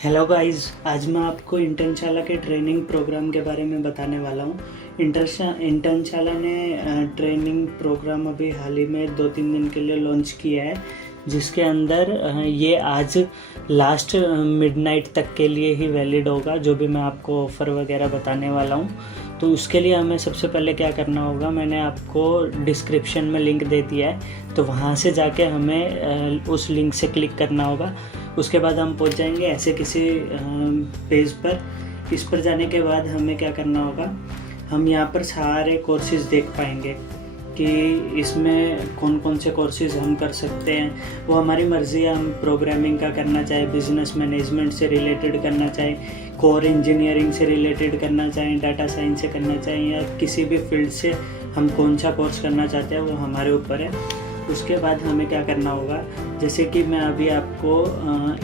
Hello guys, आज मैं आपको इंटर्नशाला के ट्रेनिंग प्रोग्राम के बारे में बताने वाला हूँ। इंटर्नशाला ने ट्रेनिंग प्रोग्राम अभी हाल ही में 2-3 दिन के लिए लॉन्च किया है, जिसके अंदर ये आज लास्ट मिडनाइट तक के लिए ही वैलिड होगा। जो भी मैं आपको ऑफ़र वगैरह बताने वाला हूँ, तो उसके लिए हमें सबसे पहले क्या करना होगा, मैंने आपको डिस्क्रिप्शन में लिंक दे दिया है, तो वहाँ से जाके हमें उस लिंक से क्लिक करना होगा। उसके बाद हम पहुँच जाएंगे ऐसे किसी पेज पर। इस पर जाने के बाद हमें क्या करना होगा, हम यहाँ पर सारे कोर्सेज़ देख पाएंगे कि इसमें कौन कौन से कोर्सेज़ हम कर सकते हैं। वो हमारी मर्ज़ी है, हम प्रोग्रामिंग का करना चाहे, बिज़नेस मैनेजमेंट से रिलेटेड करना चाहे, कोर इंजीनियरिंग से रिलेटेड करना चाहें, डाटा साइंस से करना चाहें, या किसी भी फील्ड से हम कौन सा कोर्स करना चाहते हैं वो हमारे ऊपर है। उसके बाद हमें क्या करना होगा, जैसे कि मैं अभी आपको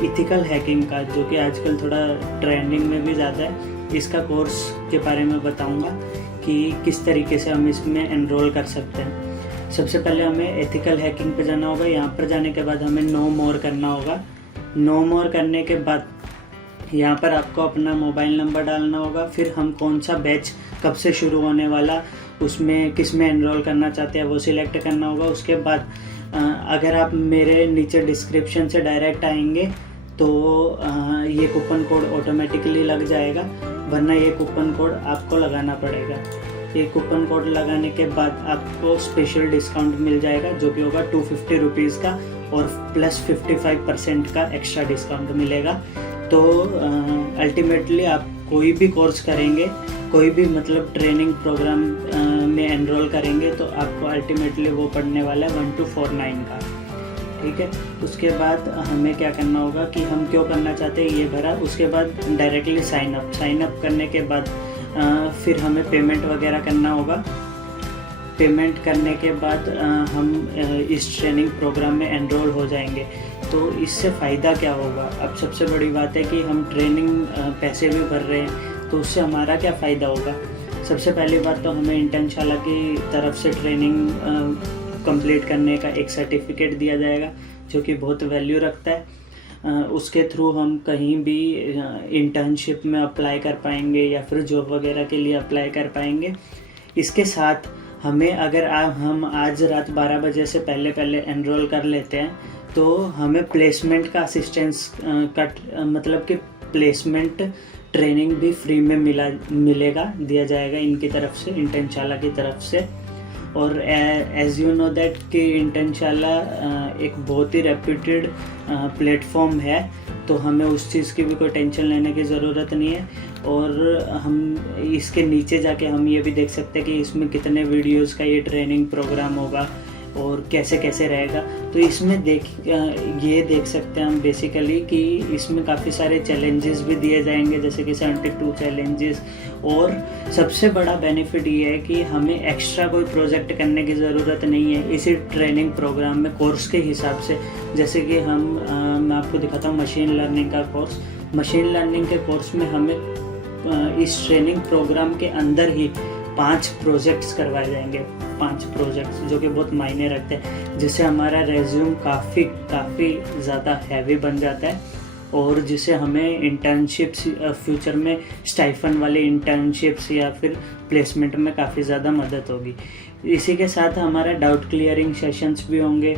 इथिकल हैकिंग का, जो कि आजकल थोड़ा ट्रेंडिंग में भी ज़्यादा है, इसका कोर्स के बारे में बताऊंगा कि किस तरीके से हम इसमें एनरोल कर सकते हैं। सबसे पहले हमें एथिकल हैकिंग पे जाना होगा। यहाँ पर जाने के बाद हमें नो मोर करना होगा। नो मोर करने के बाद यहाँ पर आपको अपना मोबाइल नंबर डालना होगा। फिर हम कौन सा बैच कब से शुरू होने वाला, उसमें किस में एनरोल करना चाहते हैं वो सिलेक्ट करना होगा। उसके बाद अगर आप मेरे नीचे डिस्क्रिप्शन से डायरेक्ट आएंगे तो ये कूपन कोड ऑटोमेटिकली लग जाएगा, वरना ये कूपन कोड आपको लगाना पड़ेगा। ये कूपन कोड लगाने के बाद आपको स्पेशल डिस्काउंट मिल जाएगा, जो कि होगा 250 रुपीज़ का, और प्लस 55% का एक्स्ट्रा डिस्काउंट मिलेगा। तो अल्टीमेटली आप कोई भी कोर्स करेंगे, कोई भी मतलब ट्रेनिंग प्रोग्राम में एनरोल करेंगे, तो आपको अल्टीमेटली वो पड़ने वाला है 1249 का। ठीक है। उसके बाद हमें क्या करना होगा कि हम क्यों करना चाहते हैं ये भरा। उसके बाद डायरेक्टली साइन अप करने के बाद फिर हमें पेमेंट वगैरह करना होगा। पेमेंट करने के बाद हम इस ट्रेनिंग प्रोग्राम में एनरोल हो जाएंगे। तो इससे फ़ायदा क्या होगा, अब सबसे बड़ी बात है कि हम ट्रेनिंग पैसे भी भर रहे हैं, तो उससे हमारा क्या फ़ायदा होगा। सबसे पहली बात तो हमें इंटर्नशाला की तरफ से ट्रेनिंग कंप्लीट करने का एक सर्टिफिकेट दिया जाएगा, जो कि बहुत वैल्यू रखता है। उसके थ्रू हम कहीं भी इंटर्नशिप में अप्लाई कर पाएंगे या फिर जॉब वगैरह के लिए अप्लाई कर पाएंगे। इसके साथ हमें अगर हम आज रात 12 बजे से पहले एनरोल कर लेते हैं, तो हमें प्लेसमेंट का असिस्टेंस मतलब कि प्लेसमेंट ट्रेनिंग भी फ्री में दिया जाएगा इनकी तरफ से, इंटर्नशाला की तरफ से। और एज़ यू नो दैट कि इंटर्नशाला एक बहुत ही रेप्यूटेड प्लेटफॉर्म है, तो हमें उस चीज़ की भी कोई टेंशन लेने की ज़रूरत नहीं है। और हम इसके नीचे जाके हम ये भी देख सकते हैं कि इसमें कितने वीडियोस का ये ट्रेनिंग प्रोग्राम होगा और कैसे कैसे रहेगा। तो इसमें ये देख सकते हैं हम बेसिकली कि इसमें काफ़ी सारे चैलेंजेस भी दिए जाएंगे, जैसे कि 72 चैलेंजेस। और सबसे बड़ा बेनिफिट ये है कि हमें एक्स्ट्रा कोई प्रोजेक्ट करने की ज़रूरत नहीं है इसी ट्रेनिंग प्रोग्राम में, कोर्स के हिसाब से। जैसे कि मैं आपको दिखाता हूँ मशीन लर्निंग का कोर्स। मशीन लर्निंग के कोर्स में हमें इस ट्रेनिंग प्रोग्राम के अंदर ही 5 प्रोजेक्ट्स करवाए जाएंगे। 5 प्रोजेक्ट्स जो कि बहुत मायने रखते हैं, जिससे हमारा रेज्यूम काफ़ी ज़्यादा हैवी बन जाता है, और जिससे हमें इंटर्नशिप्स फ्यूचर में स्टाइफन वाले इंटर्नशिप्स या फिर प्लेसमेंट में काफ़ी ज़्यादा मदद होगी। इसी के साथ हमारा डाउट क्लियरिंग सेशंस भी होंगे,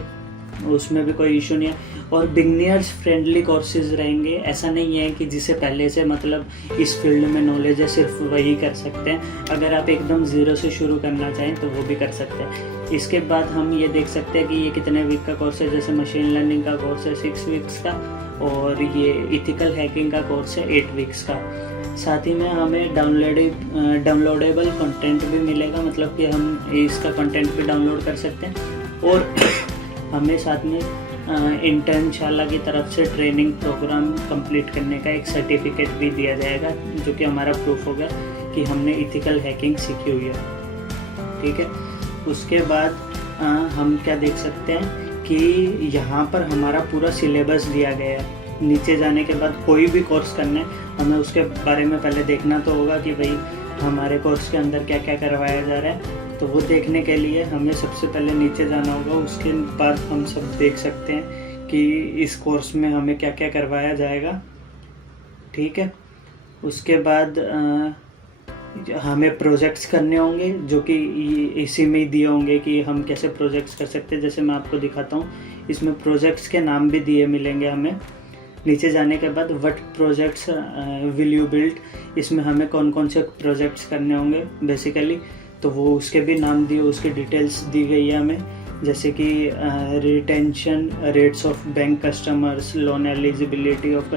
उसमें भी कोई इशू नहीं है। और बिगनियर्स फ्रेंडली कोर्सेज रहेंगे। ऐसा नहीं है कि जिसे पहले से मतलब इस फील्ड में नॉलेज है सिर्फ वही कर सकते हैं। अगर आप एकदम ज़ीरो से शुरू करना चाहें तो वो भी कर सकते हैं। इसके बाद हम ये देख सकते हैं कि ये कितने वीक का कोर्स है। जैसे मशीन लर्निंग का कोर्स है 6 वीक्स का, और ये इथिकल हैकिंग का कोर्स है 8 वीक्स का। साथ ही में हमें डाउनलोडेबल कंटेंट भी मिलेगा, मतलब कि हम इसका कंटेंट भी डाउनलोड कर सकते हैं। और हमें साथ में इंटर्नशाला की तरफ से ट्रेनिंग प्रोग्राम कंप्लीट करने का एक सर्टिफिकेट भी दिया जाएगा, जो कि हमारा प्रूफ होगा कि हमने इथिकल हैकिंग सीखी हुई है। ठीक है। उसके बाद हम क्या देख सकते हैं कि यहाँ पर हमारा पूरा सिलेबस दिया गया है। नीचे जाने के बाद कोई भी कोर्स करना है, हमें उसके बारे में पहले देखना तो होगा कि भाई हमारे कोर्स के अंदर क्या क्या करवाया जा रहा है। तो वो देखने के लिए हमें सबसे पहले नीचे जाना होगा। उसके बाद हम सब देख सकते हैं कि इस कोर्स में हमें क्या क्या करवाया जाएगा। ठीक है। उसके बाद हमें प्रोजेक्ट्स करने होंगे जो कि इसी में ही दिए होंगे कि हम कैसे प्रोजेक्ट्स कर सकते हैं। जैसे मैं आपको दिखाता हूँ, इसमें प्रोजेक्ट्स के नाम भी दिए मिलेंगे हमें। नीचे जाने के बाद what projects will you build, इसमें हमें कौन कौन से प्रोजेक्ट्स करने होंगे बेसिकली, तो वो उसके भी नाम दिए, उसकी डिटेल्स दी गई है हमें। जैसे कि retention rates of bank customers, loan eligibility of,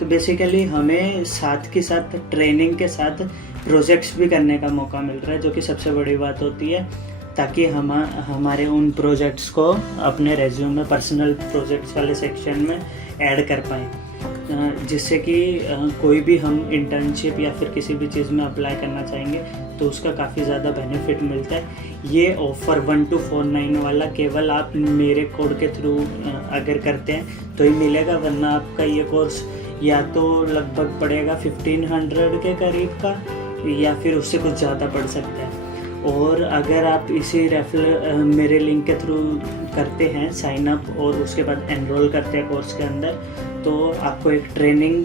तो बेसिकली हमें साथ के साथ ट्रेनिंग के साथ प्रोजेक्ट्स भी करने का मौका मिल रहा है, जो कि सबसे बड़ी बात होती है, ताकि हमारे उन प्रोजेक्ट्स को अपने रेज्यूम में पर्सनल प्रोजेक्ट्स वाले सेक्शन में ऐड कर पाएँ, जिससे कि कोई भी हम इंटर्नशिप या फिर किसी भी चीज़ में अप्लाई करना चाहेंगे तो उसका काफ़ी ज़्यादा बेनिफिट मिलता है। ये ऑफ़र 1249 वाला केवल आप मेरे कोड के थ्रू अगर करते हैं तो ही मिलेगा, वरना आपका ये कोर्स या तो लगभग पड़ेगा 1500 के करीब का, या फिर उससे कुछ ज़्यादा पड़ सकता है। और अगर आप इसी रेफरल मेरे लिंक के थ्रू करते हैं साइन अप और उसके बाद एनरोल करते हैं कोर्स के अंदर, तो आपको एक ट्रेनिंग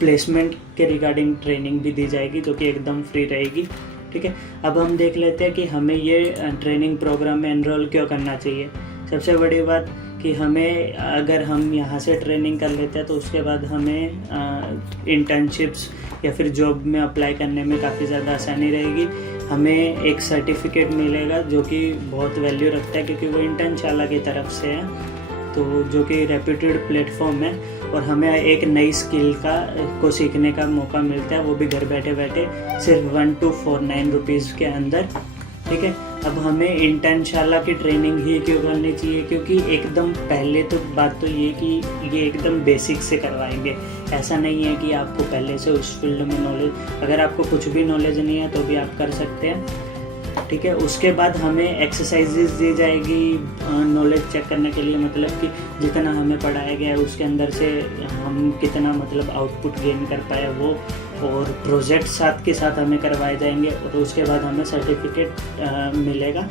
प्लेसमेंट के रिगार्डिंग ट्रेनिंग भी दी जाएगी, जो कि एकदम फ्री रहेगी। ठीक है, अब हम देख लेते हैं कि हमें ये ट्रेनिंग प्रोग्राम में एनरोल क्यों करना चाहिए। सबसे बड़ी बात कि हमें, अगर हम यहाँ से ट्रेनिंग कर लेते हैं तो उसके बाद हमें इंटर्नशिप्स या फिर जॉब में अप्लाई करने में काफ़ी ज़्यादा आसानी रहेगी। हमें एक सर्टिफिकेट मिलेगा जो कि बहुत वैल्यू रखता है, क्योंकि वो इंटर्नशाला की तरफ से है, तो जो कि रेप्यूटेड प्लेटफॉर्म है, और हमें एक नई स्किल को सीखने का मौका मिलता है, वो भी घर बैठे बैठे सिर्फ 1249 रुपीज़ के अंदर। ठीक है, अब हमें इंटर्नशाला की ट्रेनिंग ही क्यों करनी चाहिए, क्योंकि एकदम पहले तो बात तो ये कि ये एकदम बेसिक से करवाएंगे। ऐसा नहीं है कि आपको पहले से उस फील्ड में नॉलेज, अगर आपको कुछ भी नॉलेज नहीं है तो भी आप कर सकते हैं। ठीक है, उसके बाद हमें एक्सरसाइजेज दी जाएगी नॉलेज चेक करने के लिए, मतलब कि जितना हमें पढ़ाया गया है उसके अंदर से हम कितना मतलब आउटपुट गेन कर पाए वो, और प्रोजेक्ट साथ के साथ हमें करवाए जाएंगे, और उसके बाद हमें सर्टिफिकेट मिलेगा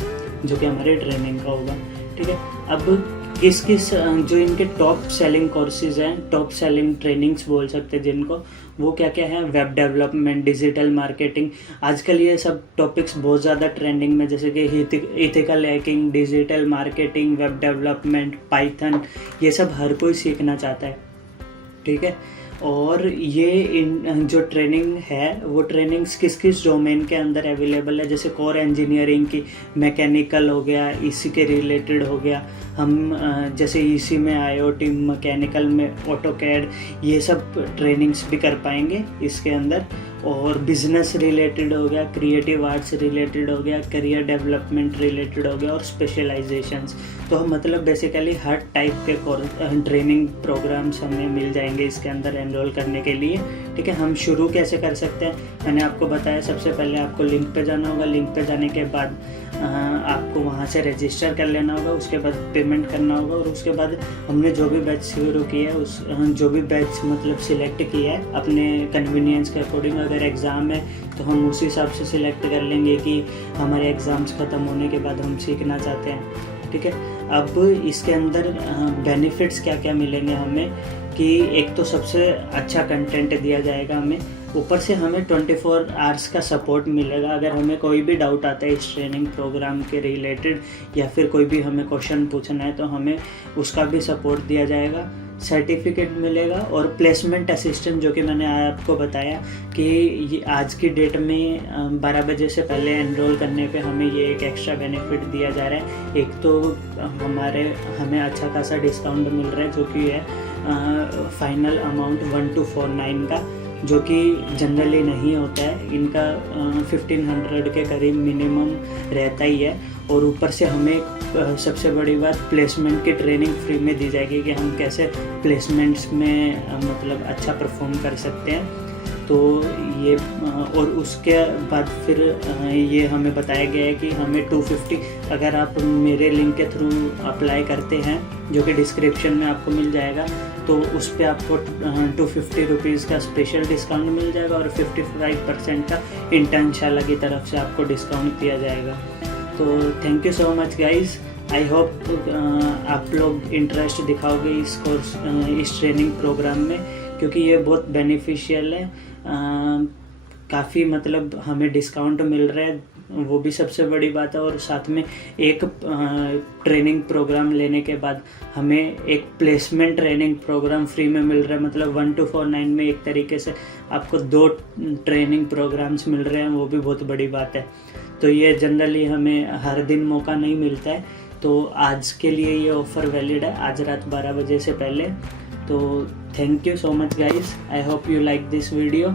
जो कि हमारे ट्रेनिंग का होगा। ठीक है, अब किस जो इनके टॉप सेलिंग कोर्सेज हैं, टॉप सेलिंग ट्रेनिंग्स बोल सकते हैं जिनको, वो क्या क्या है? Web development, digital marketing. आजकल ये सब टॉपिक्स बहुत ज़्यादा ट्रेंडिंग में, जैसे कि ethical hacking, digital marketing, web development, Python, ये सब हर कोई सीखना चाहता है। ठीक है, और ये जो ट्रेनिंग है वो ट्रेनिंग्स किस किस डोमेन के अंदर अवेलेबल है, जैसे कोर इंजीनियरिंग की, मैकेनिकल हो गया, इसी के रिलेटेड हो गया, हम जैसे इसी में IoT, मैकेनिकल में ऑटोकैड, ये सब ट्रेनिंग्स भी कर पाएंगे इसके अंदर। और बिजनेस रिलेटेड हो गया, क्रिएटिव आर्ट्स रिलेटेड हो गया, करियर डेवलपमेंट रिलेटेड हो गया, और स्पेशलाइजेशंस। तो हम मतलब बेसिकली हर टाइप के ट्रेनिंग प्रोग्राम्स हमें मिल जाएंगे इसके अंदर एनरोल करने के लिए। ठीक है, हम शुरू कैसे कर सकते हैं, मैंने आपको बताया। सबसे पहले आपको लिंक पे जाना होगा, लिंक पे जाने के बाद आपको वहाँ से रजिस्टर कर लेना होगा, उसके बाद पेमेंट करना होगा, और उसके बाद हमने जो भी बैच शुरू किया है उस जो भी बैच मतलब सिलेक्ट किया है अपने कन्वीनियंस के अकॉर्डिंग, अगर एग्ज़ाम है तो हम उसी हिसाब से सिलेक्ट कर लेंगे कि हमारे एग्ज़ाम्स ख़त्म होने के बाद हम सीखना चाहते हैं। ठीक है, अब इसके अंदर बेनिफिट्स क्या क्या मिलेंगे हमें, कि एक तो सबसे अच्छा कंटेंट दिया जाएगा हमें, ऊपर से हमें 24 आवर्स का सपोर्ट मिलेगा। अगर हमें कोई भी डाउट आता है इस ट्रेनिंग प्रोग्राम के रिलेटेड, या फिर कोई भी हमें क्वेश्चन पूछना है, तो हमें उसका भी सपोर्ट दिया जाएगा, सर्टिफिकेट मिलेगा, और प्लेसमेंट असिस्टेंट, जो कि मैंने आपको बताया कि ये आज की डेट में 12 बजे से पहले एनरोल करने पे हमें ये एक एक्स्ट्रा बेनिफिट दिया जा रहा है। एक तो हमें अच्छा खासा डिस्काउंट मिल रहा है, जो कि है फाइनल अमाउंट 1249 का, जो कि जनरली नहीं होता है। इनका 1500 के करीब मिनिमम रहता ही है, और ऊपर से हमें सबसे बड़ी बात प्लेसमेंट की ट्रेनिंग फ्री में दी जाएगी कि हम कैसे प्लेसमेंट्स में मतलब अच्छा परफॉर्म कर सकते हैं। तो ये, और उसके बाद फिर ये हमें बताया गया है कि हमें 250, अगर आप मेरे लिंक के थ्रू अप्लाई करते हैं, जो कि डिस्क्रिप्शन में आपको मिल जाएगा, तो उस पर आपको 250 रुपीज़ का स्पेशल डिस्काउंट मिल जाएगा, और 55% का इंटर्नशाला की तरफ से आपको डिस्काउंट दिया जाएगा। तो thank you so much guys, I hope आप लोग इंटरेस्ट दिखाओगे इस ट्रेनिंग प्रोग्राम में, क्योंकि ये बहुत बेनिफिशियल है। काफ़ी मतलब हमें डिस्काउंट मिल रहा है, वो भी सबसे बड़ी बात है। और साथ में एक ट्रेनिंग प्रोग्राम लेने के बाद हमें एक प्लेसमेंट ट्रेनिंग प्रोग्राम फ्री में मिल रहा है। मतलब 1249 में एक तरीके से आपको 2 ट्रेनिंग प्रोग्राम्स मिल रहे हैं, वो भी बहुत बड़ी बात है। तो ये जनरली हमें हर दिन मौका नहीं मिलता है, तो आज के लिए ये ऑफ़र वैलिड है, आज रात 12 बजे से पहले। तो thank you so much guys, I hope you like this video.